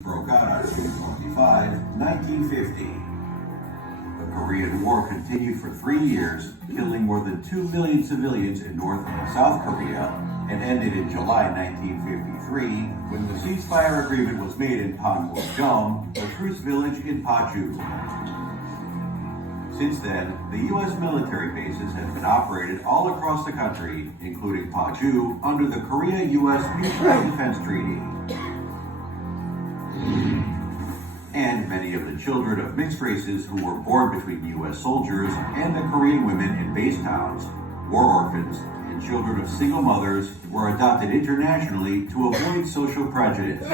Broke out on June 25, 1950. The Korean War continued for 3 years, killing more than 2 million civilians in North and South Korea, and ended in July 1953 when the ceasefire agreement was made in Panmunjom, the truce village in Paju. Since then, the U.S. military bases have been operated all across the country, including Paju, under the Korea-U.S. Mutual Defense Treaty. And many of the children of mixed races who were born between U.S. soldiers and the Korean women in base towns, war orphans, and children of single mothers were adopted internationally to avoid social prejudice.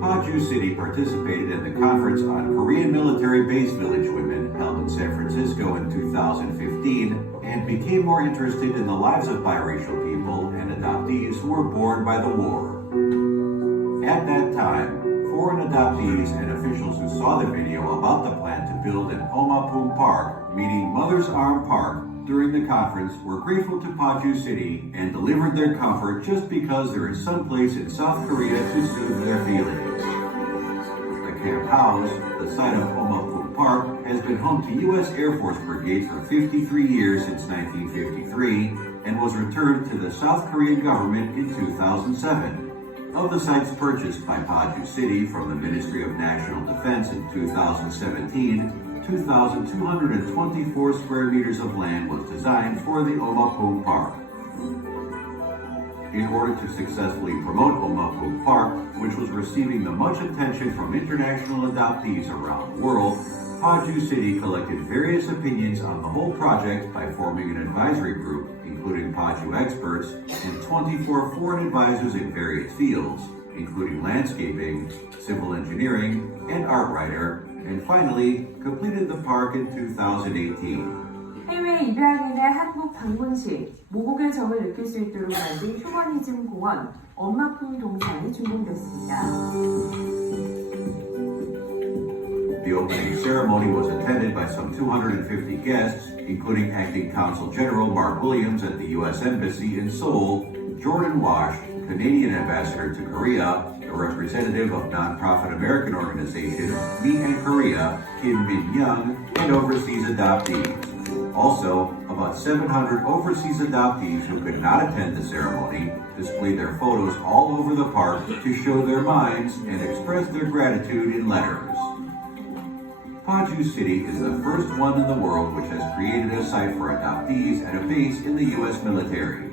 Paju City participated in the Conference on Korean Military Base Village Women held in San Francisco in 2015 and became more interested in the lives of biracial people and adoptees who were born by the war. At that time, foreign adoptees and officials who saw the video about the plan to build an Omapung Park, meaning Mother's Arm Park, during the conference were grateful to Paju City and delivered their comfort just because there is some place in South Korea to soothe their feelings. The camp house, the site of Omapung Park, has been home to U.S. Air Force brigades for 53 years since 1953 and was returned to the South Korean government in 2007. Of the sites purchased by Paju City from the Ministry of National Defense in 2017, 2,224 square meters of land was designed for the Omapung Park. In order to successfully promote Omapung Park, which was receiving the much attention from international adoptees around the world, Paju City collected various opinions on the whole project by forming an advisory group, including Paju experts and 24 foreign advisors in various fields, including landscaping, civil engineering, and art writer, and finally completed the park in 2018. 해외 입양인의 한국 방문 시 모국의 정을 느낄 수 있도록 만든 휴머니즘 공원 엄마품 동산이 준공됐습니다. The opening ceremony was attended by some 250 guests, including Acting Consul General Mark Williams at the U.S. Embassy in Seoul, Jordan Wash, Canadian Ambassador to Korea, a representative of nonprofit American organization Me and Korea, Kim Min Young, and overseas adoptees. Also, about 700 overseas adoptees who could not attend the ceremony displayed their photos all over the park to show their minds and express their gratitude in letters. Paju City is the first one in the world which has created a site for adoptees at a base in the U.S. military.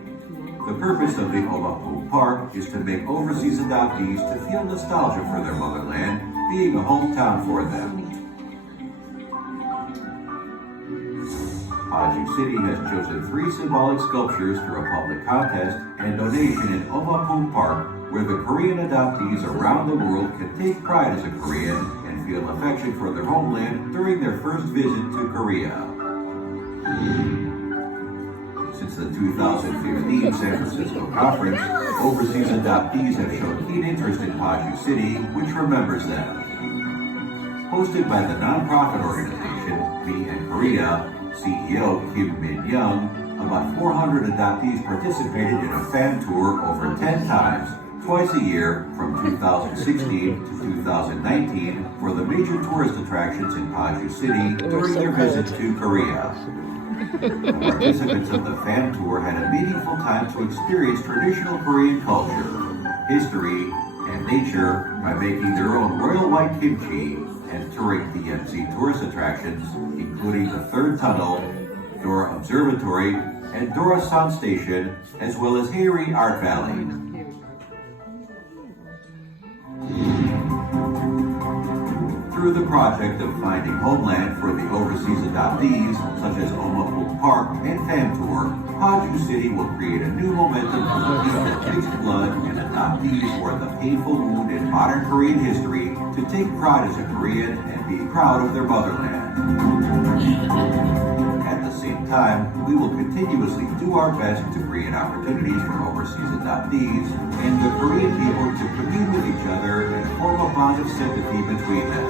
The purpose of the Omapung Park is to make overseas adoptees to feel nostalgia for their motherland, being a hometown for them. Paju City has chosen 3 symbolic sculptures through a public contest and donation in Omapung Park, where the Korean adoptees around the world can take pride as a Korean and feel affection for their homeland during their first visit to Korea. Since the 2015 San Francisco conference, overseas adoptees have shown keen interest in Paju City, which remembers them. Hosted by the nonprofit organization Me and Korea, CEO Kim Min Young, about 400 adoptees participated in a fan tour over 10 times, twice a year from 2016 to 2019 for the major tourist attractions in Paju City during their visit to Korea. The participants of the fan tour had a meaningful time to experience traditional Korean culture, history, and nature by making their own royal white kimchi and touring DMZ tourist attractions, including the Third Tunnel, Dora Observatory, and Dora Sound Station, as well as Haeri Art Valley. Through the project of finding homeland for the overseas adoptees, such as Omapung Park and Fan Tour, Paju City will create a new momentum for the people of mixed blood and adoptees who are the painful wound in modern Korean history to take pride as a Korean and be proud of their motherland. At the same time, we will continuously do our best to create opportunities for overseas adoptees and the Korean people to commune with each other and form a bond of sympathy between them.